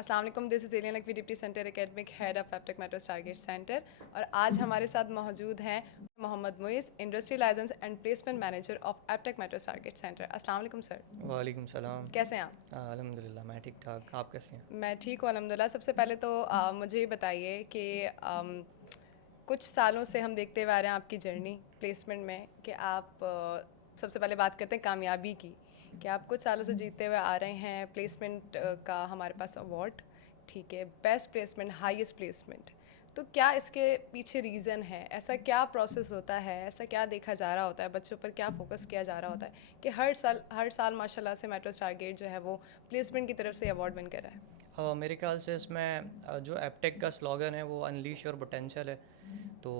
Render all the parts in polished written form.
अस्सलाम वालेकुम, this is Aliyan Lakhvi, deputy centre academic head of Aptech Metros target centre. और आज हमारे साथ मौजूद हैं Mohammad Muiz, industry liaison and placement manager of Aptech Metros target centre. अस्सलाम वालेकुम सर। वालेकुम सलाम। कैसे हैं आप? अल्हम्दुलिल्लाह मैं ठीक ठाक, आप कैसे हैं? मैं ठीक हूँ अल्हम्दुलिल्लाह। सबसे पहले तो मुझे ये बताइए कि कुछ सालों से हम देखते हुए आ रहे हैं आपकी जर्नी प्लेसमेंट में कि आप सबसे पहले बात करते हैं कामयाबी की, कि आप कुछ सालों से जीतते हुए आ रहे हैं प्लेसमेंट का हमारे पास अवार्ड, ठीक है, बेस्ट प्लेसमेंट, हाईएस्ट प्लेसमेंट। तो क्या इसके पीछे रीज़न है? ऐसा क्या प्रोसेस होता है, ऐसा क्या देखा जा रहा होता है, बच्चों पर क्या फोकस किया जा रहा होता है कि हर साल माशाल्लाह से मेट्रोस टारगेट जो है वो प्लेसमेंट की तरफ से अवार्ड विन कर रहा है? मेरे ख्याल से इसमें जो एप्टेक का स्लोगन है वो अनलीश योर पोटेंशियल है। तो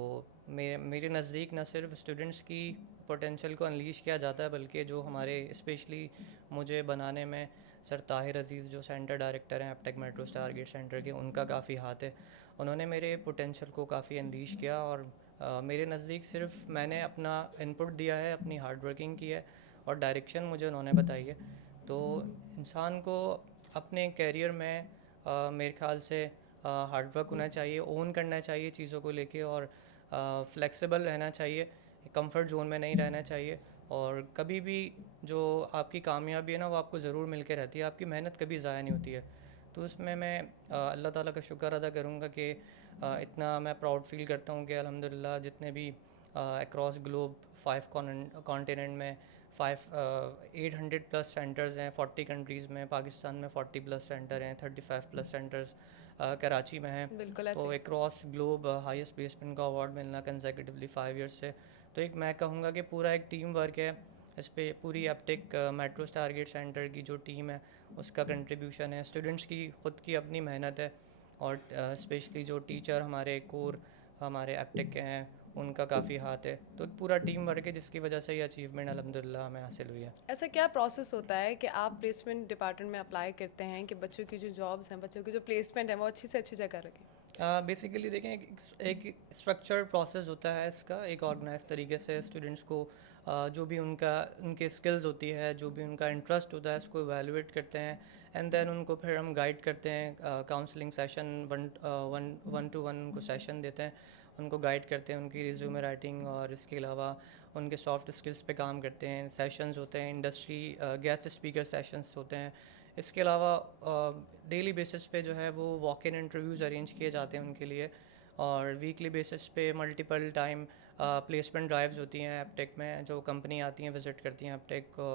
मेरे नज़दीक न सिर्फ स्टूडेंट्स की पोटेंशियल को अनलीश किया जाता है, बल्कि जो हमारे स्पेशली मुझे बनाने में सर ताहिर अज़ीज़ जो सेंटर डायरेक्टर हैं एप्टेक मेट्रोस टारगेट सेंटर के, उनका काफ़ी हाथ है। उन्होंने मेरे पोटेंशियल को काफ़ी अनलीश किया और मेरे नज़दीक सिर्फ मैंने अपना इनपुट दिया है, अपनी हार्ड वर्किंग की है और डायरेक्शन मुझे उन्होंने बताई है। तो इंसान को अपने करियर में मेरे ख़्याल से हार्ड वर्क होना चाहिए, ओन करना चाहिए चीज़ों को लेके और फ्लेक्सिबल रहना चाहिए, कंफर्ट जोन में नहीं रहना चाहिए। और कभी भी जो आपकी कामयाबी है ना वो आपको ज़रूर मिल के रहती है, आपकी मेहनत कभी ज़ाया नहीं होती है। तो उसमें मैं अल्लाह ताला का शुक्र अदा करूँगा कि इतना मैं प्राउड फील करता हूँ कि अल्हम्दुलिल्लाह जितने भी अक्रॉस ग्लोब 5 कॉन्टिनेंट में 800+ सेंटर्स हैं 40 कंट्रीज़ में, पाकिस्तान में 40+ सेंटर हैं, 35+ सेंटर्स कराची में हैं। बिल्कुल ऐसे तो ही। अक्रॉस ग्लोब हाईएस्ट प्लेसमेंट का अवार्ड मिलना कंसेक्यूटिवली 5 ईयर्स से, तो एक मैं कहूँगा कि पूरा एक टीम वर्क है इस पे। पूरी एप्टेक मेट्रोस टारगेट सेंटर की जो टीम है उसका कंट्रीब्यूशन है, स्टूडेंट्स की ख़ुद की अपनी मेहनत है और स्पेशली जो टीचर हमारे कोर हमारे एप्टेक के हैं उनका काफ़ी हाथ है। तो पूरा टीम वर्क है जिसकी वजह से ये अचीवमेंट अल्हम्दुलिल्लाह हमें हासिल हुई है। ऐसा क्या प्रोसेस होता है कि आप प्लेसमेंट डिपार्टमेंट में अप्लाई करते हैं कि बच्चों की जो जॉब्स हैं, बच्चों की जो प्लेसमेंट है वो अच्छी से अच्छी जगह लगे? बेसिकली देखें, एक स्ट्रक्चर्ड प्रोसेस होता है इसका, एक ऑर्गेनाइज तरीके से स्टूडेंट्स को जो भी उनके स्किल्स होती है, जो भी उनका इंटरेस्ट होता है, उसको एवेलुएट करते हैं एंड देन उनको फिर हम गाइड करते हैं। Counselling session one two one उनको सेशन देते हैं, उनको गाइड करते हैं उनकी रिज्यूमे राइटिंग और इसके अलावा उनके सॉफ्ट स्किल्स पे काम करते हैं। सेशंस होते हैं, इंडस्ट्री गेस्ट स्पीकर सेशंस होते हैं। इसके अलावा डेली बेसिस पे जो है वो वॉक इन इंटरव्यूज़ अरेंज किए जाते हैं उनके लिए और वीकली बेसिस पे मल्टीपल टाइम प्लेसमेंट ड्राइव्स होती हैं एप्टेक में, जो कंपनी आती हैं विज़िट करती हैं एप्टेक को,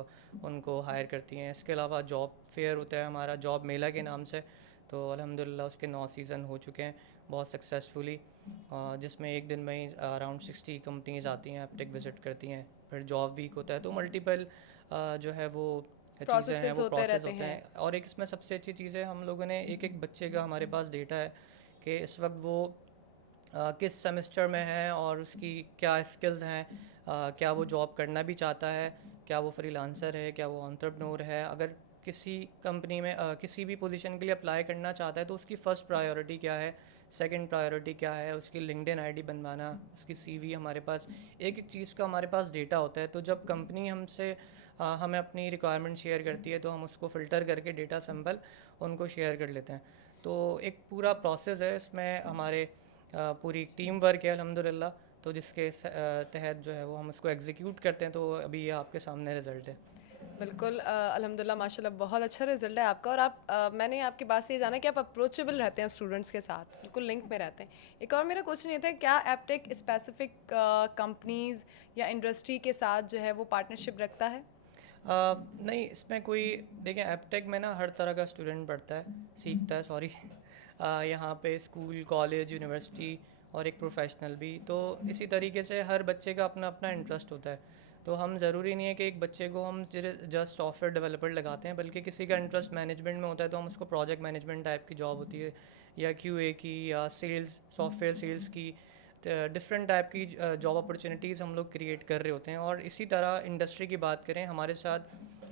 उनको हायर करती हैं। इसके अलावा जॉब फेयर होता है हमारा जॉब मेला के नाम से, तो अल्हम्दुलिल्लाह उसके 9 सीज़न हो चुके हैं बहुत सक्सेसफुली, जिसमें एक दिन में ही अराउंड 60 कंपनीज आती हैं एप्टेक विज़िट करती हैं। फिर जॉब वीक होता है, तो मल्टीपल जो है वो चीज़ें हैं, प्रोसेसेस वो होते प्रोसेस रहते होते हैं। हैं। और एक इसमें सबसे अच्छी चीज़ है, हम लोगों ने एक एक बच्चे का हमारे पास डेटा है कि इस वक्त वो किस सेमेस्टर में है और उसकी क्या स्किल्स हैं, क्या वो जॉब करना भी चाहता है, क्या वो फ्रीलांसर है, क्या वो एंटरप्रेन्योर है। अगर किसी कंपनी में किसी भी पोजीशन के लिए अप्लाई करना चाहता है तो उसकी फ़र्स्ट प्रायोरिटी क्या है, सेकंड प्रायोरिटी क्या है, उसकी लिंक्डइन आईडी बनवाना, उसकी सीवी, हमारे पास एक एक चीज़ का हमारे पास डेटा होता है। तो जब कंपनी हमें अपनी रिक्वायरमेंट शेयर करती है तो हम उसको फ़िल्टर करके डेटा सैंपल उनको शेयर कर लेते हैं। तो एक पूरा प्रोसेस है इसमें, हमारे पूरी टीम वर्क है अल्हम्दुलिल्लाह, तो जिसके तहत जो है वो हम उसको एग्जीक्यूट करते हैं। तो अभी ये आपके सामने रिज़ल्ट है। बिल्कुल अल्हम्दुलिल्लाह माशाल्लाह बहुत अच्छा रिजल्ट है आपका। और मैंने आपकी बात से ये जाना कि आप अप्रोचेबल रहते हैं स्टूडेंट्स के साथ, बिल्कुल लिंक में रहते हैं। एक और मेरा क्वेश्चन ये था, क्या एप्टेक स्पेसिफिक कंपनीज़ या इंडस्ट्री के साथ जो है वो पार्टनरशिप रखता है? नहीं, इसमें कोई, देखें एप्टेक में ना हर तरह का स्टूडेंट पढ़ता है, सीखता है, सॉरी। यहाँ पे स्कूल, कॉलेज, यूनिवर्सिटी और एक प्रोफेशनल भी, तो इसी तरीके से हर बच्चे का अपना अपना इंटरेस्ट होता है। तो हम ज़रूरी नहीं है कि एक बच्चे को हम जस्ट सॉफ्टवेयर डेवलपर लगाते हैं, बल्कि किसी का इंटरेस्ट मैनेजमेंट में होता है तो हम उसको प्रोजेक्ट मैनेजमेंट टाइप की जॉब होती है, या क्यूए की, या सेल्स, सॉफ्टवेयर सेल्स की, डिफरेंट टाइप की जॉब अपॉर्चुनिटीज़ हम लोग क्रिएट कर रहे होते हैं। और इसी तरह इंडस्ट्री की बात करें, हमारे साथ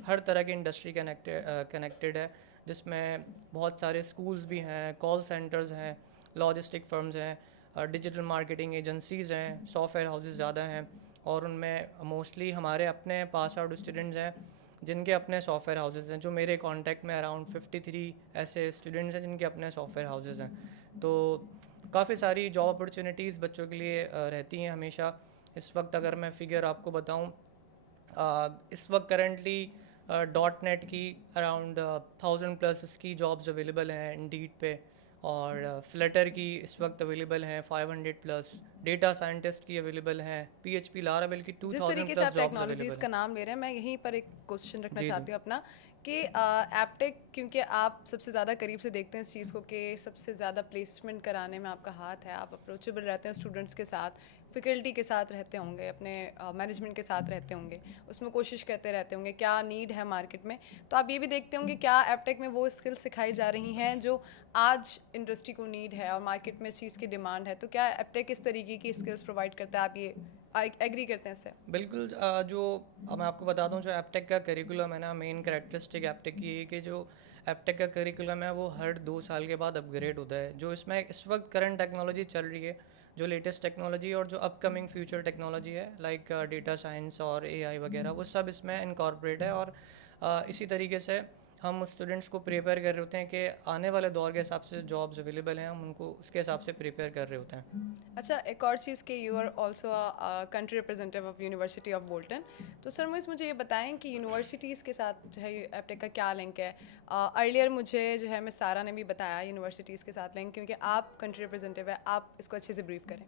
हर तरह की इंडस्ट्री कनेक्टेड है, जिसमें बहुत सारे स्कूल्स भी हैं, कॉल सेंटर्स हैं, लॉजिस्टिक फर्म्स हैं, डिजिटल मार्केटिंग एजेंसीज़ हैं, सॉफ्टवेयर हाउसेस ज़्यादा हैं और उनमें मोस्टली हमारे अपने पास आउट स्टूडेंट्स हैं जिनके अपने सॉफ्टवेयर हाउसेज हैं। जो मेरे कांटेक्ट में अराउंड 53 ऐसे स्टूडेंट्स हैं जिनके अपने सॉफ्टवेयर हाउसेज हैं। तो काफ़ी सारी जॉब अपॉर्चुनिटीज़ बच्चों के लिए रहती हैं हमेशा। इस वक्त अगर मैं फ़िगर आपको बताऊं, इस वक्त करंटली डॉट नेट की अराउंड 1000+ इसकी जॉब्स अवेलेबल हैं इंडीड पे, और फ्लटर की इस वक्त अवेलेबल हैं 500+, डेटा साइंटिस्ट की अवेलेबल हैं, PHP लारावेल की जिस तरीके से 2000+ आप जॉब्स टेक्नोलॉजीज़ अवेलेबल का हैं। नाम ले रहे हैं, मैं यहीं पर एक क्वेश्चन रखना जी जी चाहती हूँ अपना कि एपटेक, क्योंकि आप सबसे ज़्यादा करीब से देखते हैं इस चीज़ को कि सबसे ज़्यादा प्लेसमेंट कराने में आपका हाथ है, आप अप्रोचेबल रहते हैं स्टूडेंट्स के साथ, फैकल्टी के साथ रहते होंगे, अपने मैनेजमेंट के साथ रहते होंगे, उसमें कोशिश करते रहते होंगे क्या नीड है मार्केट में। तो आप ये भी देखते होंगे क्या एपटेक में वो स्किल्स सिखाई जा रही हैं जो आज इंडस्ट्री को नीड है और मार्केट में इस चीज़ की डिमांड है। तो क्या एपटेक इस तरीके की स्किल्स प्रोवाइड करता है? आप ये एग्री करते हैं इससे? बिल्कुल। मैं आपको बता दूं, जो एपटेक का करिकुलम है ना, मेन कैरेक्टरिस्टिक एपटेक की है कि जो एपटेक का करिकुलम है वो हर 2 साल के बाद अपग्रेड होता है। जो इसमें इस वक्त करंट टेक्नोलॉजी चल रही है, जो लेटेस्ट टेक्नोलॉजी और जो अपकमिंग फ्यूचर टेक्नोलॉजी है, लाइक डेटा साइंस और AI वगैरह, वो सब इसमें इनकॉर्पोरेट है। और इसी तरीके से हम स्टूडेंट्स को प्रिपेयर कर रहे होते हैं कि आने वाले दौर के हिसाब से जॉब्स अवेलेबल हैं, हम उनको उसके हिसाब से प्रिपेयर कर रहे होते हैं। अच्छा, एक और चीज़ कि you are also country representative of university of Bolton. तो सर मुझे ये बताएं कि यूनिवर्सिटीज़ के साथ जो है एपटेक का क्या लिंक है? अर्लियर मुझे जो है मिस सारा ने भी बताया यूनिवर्सिटीज़ के साथ लिंक, क्योंकि आप कंट्री रिप्रेजेंटेटिव है, आप इसको अच्छे से ब्रीफ करें।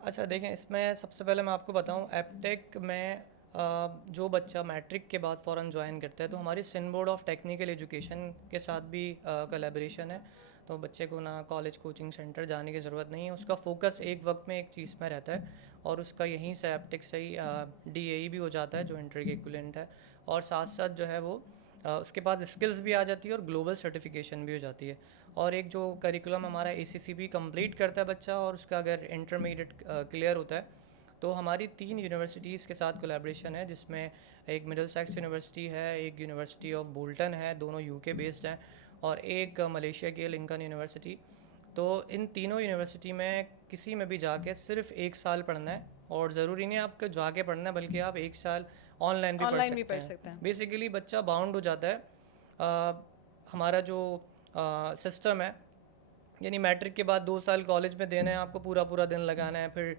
अच्छा देखें, इसमें सबसे पहले मैं आपको बताऊं, एपटेक में जो बच्चा मैट्रिक के बाद फ़ौरन ज्वाइन करता है तो हमारी Sindh board of technical education के साथ भी कोलैबोरेशन है। तो बच्चे को ना कॉलेज कोचिंग सेंटर जाने की ज़रूरत नहीं है, उसका फोकस एक वक्त में एक चीज़ में रहता है, और उसका यहीं से एपटेक से ही DAE भी हो जाता है जो इंटर के इक्विवेलेंट है। और साथ साथ जो है वो उसके पास स्किल्स भी आ जाती है और ग्लोबल सर्टिफिकेशन भी हो जाती है। और एक जो करिकुलम हमारा ACCB कंप्लीट करता है बच्चा, और उसका अगर इंटरमीडिएट क्लियर होता है, तो हमारी 3 यूनिवर्सिटीज़ के साथ कोलैबोरेशन है, जिसमें एक मिडिलसेक्स यूनिवर्सिटी है, एक यूनिवर्सिटी ऑफ बोल्टन है, दोनों UK बेस्ड हैं, और एक मलेशिया की लिंकन यूनिवर्सिटी। तो इन तीनों यूनिवर्सिटी में किसी में भी जाके सिर्फ 1 साल पढ़ना है, और ज़रूरी नहीं है आपको जाके पढ़ना है, बल्कि आप 1 साल ऑनलाइन भी ऑनलाइन भी पढ़ पढ़ सकते सकते हैं। हैं। बेसिकली बच्चा बाउंड हो जाता है। हमारा जो सिस्टम है, यानी मैट्रिक के बाद 2 साल कॉलेज में देना है आपको, पूरा पूरा दिन लगाना है, फिर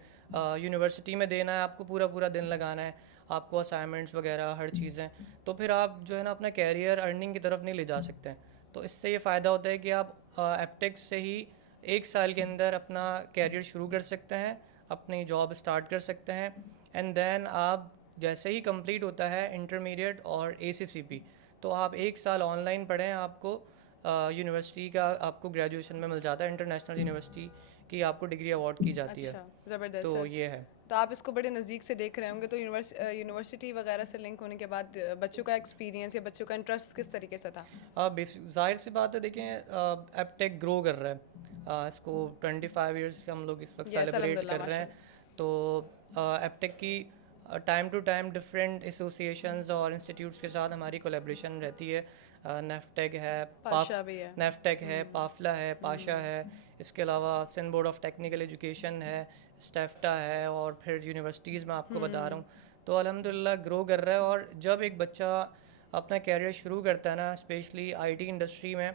यूनिवर्सिटी में देना है आपको, पूरा पूरा दिन लगाना है, आपको असाइनमेंट्स वगैरह हर चीज़ें। तो फिर आप जो है ना अपना कैरियर अर्निंग की तरफ नहीं ले जा सकते हैं। तो इससे ये फ़ायदा होता है कि आप एपटेक से ही 1 साल के अंदर अपना कैरियर शुरू कर सकते हैं, अपनी जॉब स्टार्ट कर सकते हैं, एंड देन आप जैसे ही कंप्लीट होता है इंटरमीडिएट और ACCP, तो आप 1 साल ऑनलाइन पढ़ें, आपको यूनिवर्सिटी का आपको ग्रेजुएशन में मिल जाता है, इंटरनेशनल यूनिवर्सिटी की आपको डिग्री अवार्ड की जाती है। अच्छा, ज़बरदस्त तो सर। ये है। तो आप इसको बड़े नज़दीक से देख रहे होंगे। तो यूनिवर्सिटी वगैरह से लिंक होने के बाद बच्चों का एक्सपीरियंस या बच्चों का इंटरेस्ट किस तरीके से था? जाहिर सी बात है, देखें एपटेक ग्रो कर रहा है। इसको 25 ईयर्स हम लोग इस वक्त यस, सेलिब्रेट अल्हम्दुलिल्लाह, कर रहे हैं। माशाल्लाह। तो एपटेक की time to time different associations और इंस्टीट्यूट्स के साथ हमारी कोलैबोरेशन रहती है। नेफ्टेक है, पाशा भी है। नेफ्टेक है, पाफला है, पाशा है, इसके अलावा Sindh board of technical education है, स्टेफ्टा है, और फिर यूनिवर्सिटीज़ में आपको बता रहा हूँ। तो अल्हम्दुलिल्लाह ग्रो कर रहा है। और जब एक बच्चा अपना कैरियर शुरू करता है ना, स्पेशली IT इंडस्ट्री में,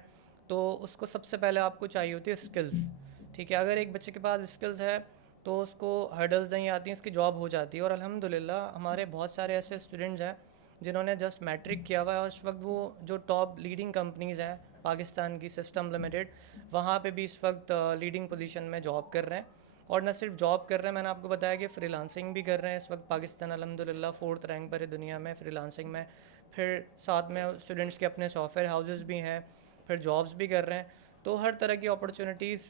तो उसको सबसे पहले आपको चाहिए होती है स्किल्स। ठीक है, अगर एक बच्चे के पास स्किल्स है तो उसको हर्डल्स नहीं आती हैं, उसकी जॉब हो जाती है। और अल्हम्दुलिल्लाह हमारे बहुत सारे ऐसे स्टूडेंट्स हैं जिन्होंने जस्ट मैट्रिक किया हुआ है, और इस वक्त वो जो टॉप लीडिंग कंपनीज़ हैं पाकिस्तान की, सिस्टम लिमिटेड, वहाँ पे भी इस वक्त लीडिंग पोजीशन में जॉब कर रहे हैं। और न सिर्फ जॉब कर रहे हैं, मैंने आपको बताया कि फ्रीलांसिंग भी कर रहे हैं। इस वक्त पाकिस्तान अल्हम्दुलिल्लाह 4th रैंक पर है दुनिया में फ्रीलांसिंग में। फिर साथ में स्टूडेंट्स के अपने सॉफ्टवेयर हाउसेस भी हैं, फिर जॉब्स भी कर रहे हैं। तो हर तरह की अपॉर्चुनिटीज़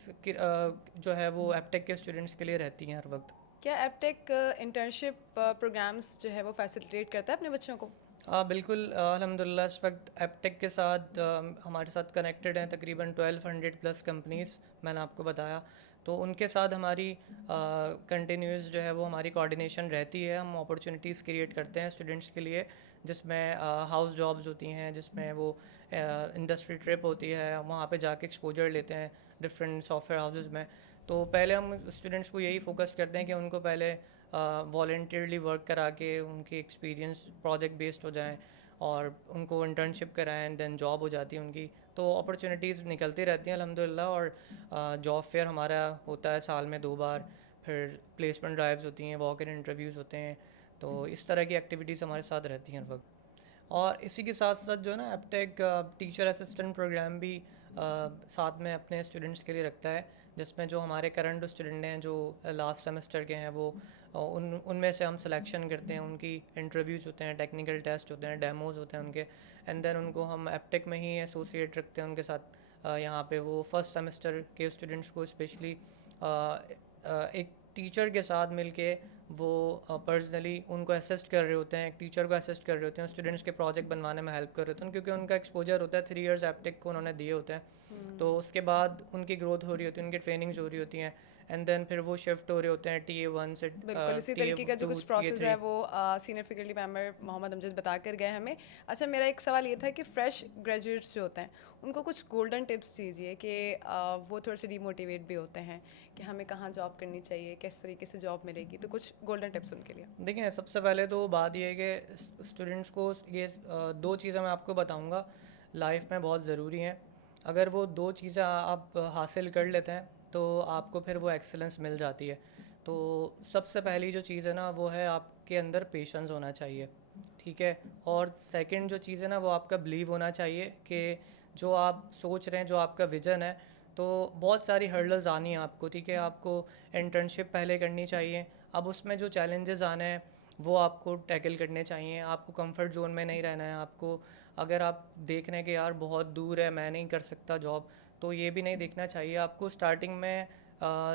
जो है वो एपटेक के स्टूडेंट्स के लिए रहती हैं हर वक्त। क्या एपटेक इंटर्नशिप प्रोग्राम्स जो है वो फैसिलिटेट करता है अपने बच्चों को? हाँ बिल्कुल, अल्हम्दुलिल्लाह इस वक्त एपटेक के साथ हमारे साथ कनेक्टेड हैं तकरीबन 1200+ कंपनीज़, मैंने आपको बताया। तो उनके साथ हमारी कंटिन्यूस जो है वो हमारी कोऑर्डिनेशन रहती है। हम अपॉर्चुनिटीज़ क्रिएट करते हैं स्टूडेंट्स के लिए, जिसमें हाउस जॉब्स होती हैं, जिसमें वो इंडस्ट्री ट्रिप होती है, वहाँ पे जाके एक्सपोजर लेते हैं डिफरेंट सॉफ्टवेयर हाउसेस में। तो पहले हम स्टूडेंट्स को यही फोकस करते हैं कि उनको पहले वॉल्टियरली वर्क करा के उनके एक्सपीरियंस प्रोजेक्ट बेस्ड हो जाएं, और उनको इंटर्नशिप कराएं एंड देन जॉब हो जाती है उनकी। तो अपॉर्चुनिटीज़ निकलती रहती हैं अल्हम्दुलिल्लाह। और जॉब फेयर हमारा होता है साल में 2 बार, फिर प्लेसमेंट ड्राइव्स होती हैं, वॉक इन इंटरव्यूज़ होते हैं। तो इस तरह की एक्टिविटीज़ हमारे साथ रहती हैं हर वक्त। और इसी के साथ साथ जो है ना एप्टेक टीचर असिस्टेंट प्रोग्राम भी साथ में अपने स्टूडेंट्स के लिए रखता है, जिसमें जो हमारे करंट स्टूडेंट हैं जो लास्ट सेमेस्टर के हैं वो उनमें से हम सिलेक्शन करते हैं, उनकी इंटरव्यूज़ होते हैं, टेक्निकल टेस्ट होते हैं, डेमोज़ होते हैं उनके, एंड देन उनको हम एप्टेक में ही एसोसिएट रखते हैं उनके साथ। यहाँ पे वो फर्स्ट सेमेस्टर के स्टूडेंट्स को स्पेशली एक टीचर के साथ मिलके वो पर्सनली उनको असिस्ट कर रहे होते हैं, एक टीचर को असिस्ट कर रहे होते हैं, स्टूडेंट्स के प्रोजेक्ट बनवाने में हेल्प कर रहे होते हैं, क्योंकि उनका एक्सपोजर होता है 3 इयर्स एप्टेक को उन्होंने दिए होते हैं। तो उसके बाद उनकी ग्रोथ हो रही होती है, उनकी ट्रेनिंग्स हो रही होती हैं, एंड देन फिर वो शिफ्ट हो रहे होते हैं TA1 से बिल्कुल इसी तरीके का जो कुछ प्रोसेस है वो senior faculty member Mohammad Amjad बता कर गए हमें। अच्छा, मेरा एक सवाल ये था कि फ्रेश ग्रेजुएट्स जो होते हैं उनको कुछ गोल्डन टिप्स दीजिए कि वो थोड़े से डीमोटिवेट भी होते हैं कि हमें कहाँ जॉब करनी चाहिए, किस तरीके से जॉब मिलेगी, तो कुछ गोल्डन टिप्स उनके लिए। देखिए, सबसे पहले तो बात ये है कि स्टूडेंट्स को ये 2 चीज़ें मैं आपको बताऊंगा लाइफ में बहुत ज़रूरी हैं। अगर वो 2 चीज़ें आप हासिल कर लेते हैं तो आपको फिर वो एक्सेलेंस मिल जाती है। तो सबसे पहली जो चीज़ है ना वो है आपके अंदर पेशेंस होना चाहिए, ठीक है। और सेकंड जो चीज़ है ना वो आपका बिलीव होना चाहिए कि जो आप सोच रहे हैं, जो आपका विज़न है, तो बहुत सारी हर्डल्स आनी है आपको, ठीक है। आपको इंटर्नशिप पहले करनी चाहिए, अब उसमें जो चैलेंजेस आने हैं वो आपको टैकल करने चाहिए। आपको कंफर्ट जोन में नहीं रहना है। आपको अगर आप देख रहे हैं कि यार बहुत दूर है, मैं नहीं कर सकता जॉब, तो ये भी नहीं देखना चाहिए। आपको स्टार्टिंग में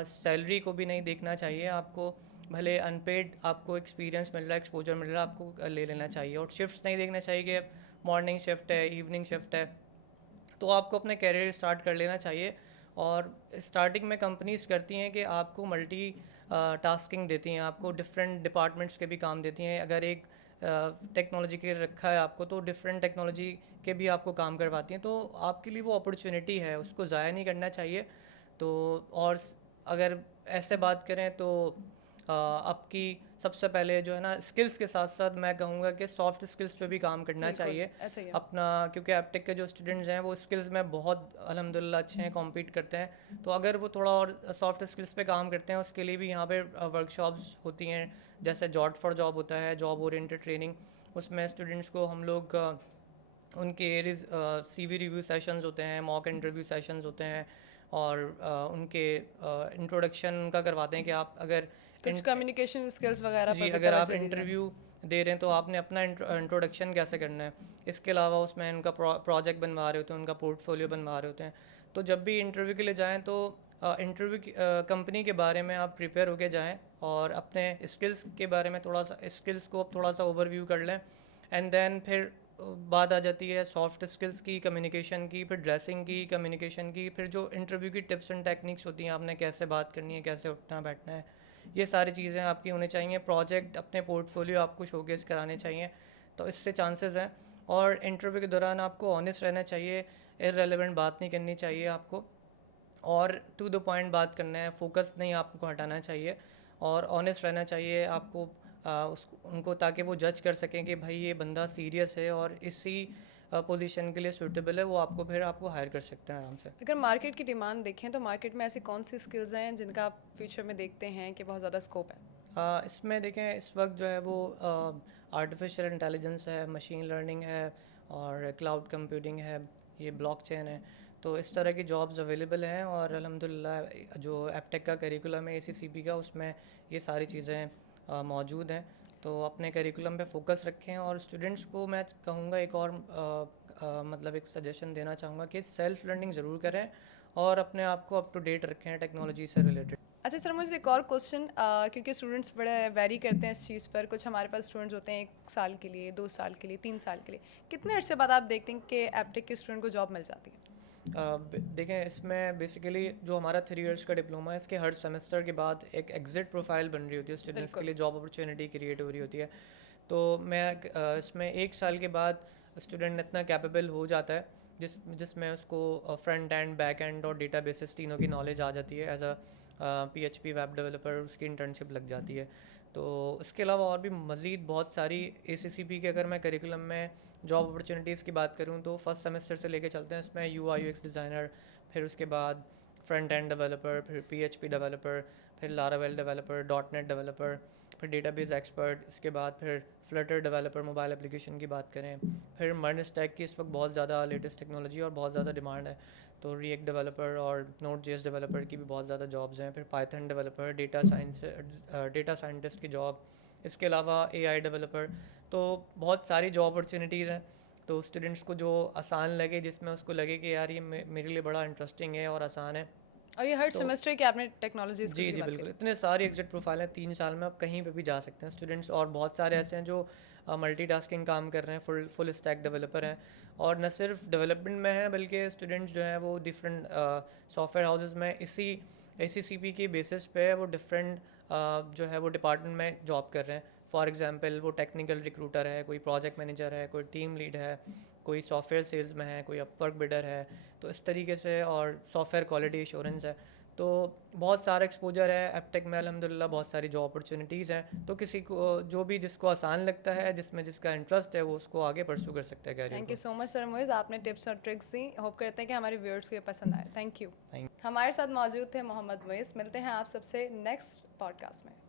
सैलरी को भी नहीं देखना चाहिए। आपको भले अनपेड आपको एक्सपीरियंस मिल रहा है, एक्सपोजर मिल रहा है, आपको ले लेना चाहिए। और शिफ्ट्स नहीं देखना चाहिए कि मॉर्निंग शिफ्ट है, इवनिंग शिफ्ट है, तो आपको अपने कैरियर स्टार्ट कर लेना चाहिए। और स्टार्टिंग में कंपनीज करती हैं कि आपको मल्टी टास्किंग देती हैं, आपको डिफरेंट डिपार्टमेंट्स के भी काम देती हैं। अगर एक टेक्नोलॉजी के लिए रखा है आपको, तो डिफरेंट टेक्नोलॉजी के भी आपको काम करवाती हैं। तो आपके लिए वो अपॉर्चुनिटी है, उसको ज़ाया नहीं करना चाहिए। तो और अगर ऐसे बात करें तो आपकी सबसे पहले जो है ना स्किल्स के साथ साथ मैं कहूँगा कि सॉफ्ट स्किल्स पे भी काम करना बिल्कुल चाहिए ऐसा ही है। अपना, क्योंकि एप्टेक के जो स्टूडेंट्स हैं वो स्किल्स में बहुत अल्हम्दुलिल्लाह अच्छे हैं, कॉम्पीट करते हैं। तो अगर वो थोड़ा और सॉफ्ट स्किल्स पे काम करते हैं, उसके लिए भी यहाँ पे वर्कशॉप्स होती हैं, जैसे जॉब फॉर जॉब होता है, जॉब ओरिएंटेड ट्रेनिंग। उसमें स्टूडेंट्स को हम लोग उनके CV रिव्यू सेशंस होते हैं, मॉक इंटरव्यू सेशंस होते हैं, और उनके इंट्रोडक्शन का करवाते हैं कि आप अगर कुछ कम्युनिकेशन स्किल्स वगैरह जी पर भी अगर आप तवज्जो दी जाती इंटरव्यू दे रहे हैं तो आपने अपना इंट्रोडक्शन कैसे करना है। इसके अलावा उसमें उनका प्रोजेक्ट बनवा रहे होते हैं, उनका पोर्टफोलियो बनवा रहे होते हैं। तो जब भी इंटरव्यू के लिए जाएं तो इंटरव्यू कंपनी के बारे में आप प्रिपेयर होके जाएं, और अपने स्किल्स के बारे में थोड़ा सा स्किल्स को थोड़ा सा ओवरव्यू कर लें। एंड देन फिर बात आ जाती है सॉफ्ट स्किल्स की, कम्युनिकेशन की, फिर ड्रेसिंग की, कम्युनिकेशन की, फिर जो इंटरव्यू की टिप्स एंड टेक्निक्स होती हैं, आपने कैसे बात करनी है, कैसे उठना बैठना है, ये सारी चीज़ें आपकी होनी चाहिए। प्रोजेक्ट अपने पोर्टफोलियो आपको शोकेस कराने चाहिए, तो इससे चांसेस हैं। और इंटरव्यू के दौरान आपको ऑनेस्ट रहना चाहिए, इररेलेवेंट बात नहीं करनी चाहिए आपको, और टू द पॉइंट बात करना है, फोकस नहीं आपको हटाना चाहिए, और ऑनेस्ट रहना चाहिए आपको उनको, ताकि वो जज कर सकें कि भाई ये बंदा सीरियस है और इसी पोजीशन के लिए सूटेबल है, वो आपको फिर आपको हायर कर सकते हैं आराम से। अगर मार्केट की डिमांड देखें तो मार्केट में ऐसी कौन सी स्किल्स हैं जिनका आप फ्यूचर में देखते हैं कि बहुत ज़्यादा स्कोप है? इसमें देखें इस वक्त जो है वो आर्टिफिशियल इंटेलिजेंस है, मशीन लर्निंग है, और क्लाउड कंप्यूटिंग है, ये ब्लॉकचेन है। तो इस तरह की जॉब्स अवेलेबल हैं, और अल्हम्दुलिल्लाह जो एप्टेक का करिकुलम है ACCP का, उसमें ये सारी चीज़ें मौजूद हैं। तो अपने करिकुलम पे फोकस रखें। और स्टूडेंट्स को मैं कहूँगा एक और मतलब एक सजेशन देना चाहूँगा कि सेल्फ लर्निंग ज़रूर करें, और अपने आप को अप टू डेट रखें टेक्नोलॉजी से रिलेटेड। अच्छा सर, मुझे एक और क्वेश्चन, क्योंकि स्टूडेंट्स बड़े वेरी करते हैं इस चीज़ पर। कुछ हमारे पास स्टूडेंट्स होते हैं 1 साल के लिए, 2 साल के लिए, 3 साल के लिए। कितने अर्से बाद आप देखते हैं कि एप्टेक के स्टूडेंट को जॉब मिल जाती है? देखें, इसमें बेसिकली जो हमारा 3 इयर्स का डिप्लोमा है, इसके हर सेमेस्टर के बाद एक एग्जिट प्रोफाइल बन रही होती है स्टूडेंट्स के बिल्कुल। लिए, जॉब अपॉर्चुनिटी क्रिएट हो रही होती है। तो मैं इसमें 1 साल के बाद स्टूडेंट इतना कैपेबल हो जाता है जिसमें उसको फ्रंट एंड, बैक एंड और डेटा बेसिस तीनों की नॉलेज आ जाती है। As a PHP web developer उसकी इंटर्नशिप लग जाती है। तो इसके अलावा और भी मज़ीद बहुत सारी ACCP के अगर मैं करिकुलम में जॉब अपॉर्चुनिटीज़ की बात करूँ तो फर्स्ट सेमेस्टर से लेके चलते हैं इसमें UI UX डिज़ाइनर, फिर उसके बाद फ्रंट एंड डेवलपर, फिर PHP डेवलपर, फिर लारावेल डेवलपर, .NET डेवलपर, फिर डेटाबेस एक्सपर्ट, इसके बाद फिर फ्लटर डेवलपर मोबाइल एप्लीकेशन की बात करें, फिर मर्न स्टैक की इस वक्त बहुत ज़्यादा लेटेस्ट टेक्नोलॉजी और बहुत ज़्यादा डिमांड है, तो रिएक्ट डेवलपर और Node.js डेवलपर की भी बहुत ज़्यादा जॉब्स हैं, फिर पाइथन डेवलपर, डेटा साइंटिस्ट की जॉब, इसके अलावा AI डेवलपर। तो बहुत सारी जॉब अपॉर्चुनिटीज़ हैं। तो स्टूडेंट्स को जो आसान लगे, जिसमें उसको लगे कि यार ये मेरे लिए बड़ा इंटरेस्टिंग है और आसान है। और ये हर तो सेमेस्टर की आपने टेक्नोलॉजीज जी जी की बात बिल्कुल, करी। इतने सारे एग्जिट प्रोफाइल हैं, 3 साल में आप कहीं पे भी जा सकते हैं स्टूडेंट्स। और बहुत सारे ऐसे हैं जो मल्टीटास्किंग काम कर रहे हैं, फुल स्टैक डेवलपर हैं। और न सिर्फ डेवलपमेंट में है बल्कि स्टूडेंट्स जो हैं वो डिफरेंट सॉफ्टवेयर हाउसेस में इसी ACCP के बेसिस पे वो डिफरेंट जो है वो डिपार्टमेंट में जॉब कर रहे हैं। फॉर एग्जांपल वो टेक्निकल रिक्रूटर है, कोई प्रोजेक्ट मैनेजर है, कोई टीम लीड है, कोई सॉफ्टवेयर सेल्स में है, कोई अपवर्क बिडर है। तो इस तरीके से, और सॉफ्टवेयर क्वालिटी एश्योरेंस है। तो बहुत सारा एक्सपोजर है एपटेक में अल्हम्दुलिल्लाह, बहुत सारी जॉब अपॉर्चुनिटीज़ हैं। तो किसी को जो भी जिसको आसान लगता है, जिसमें जिसका इंटरेस्ट है, वो उसको आगे परस्यू कर सकता है कैरियर थैंक यू को। सो मच सर मोइज़, आपने टिप्स और ट्रिक्स दी। होप करते हैं कि हमारे व्यूअर्स को ये पसंद आए। Thank you. थैंक हमारे साथ मौजूद थे मोहम्मद मोइज़। मिलते हैं आप सबसे नेक्स्ट पॉडकास्ट में।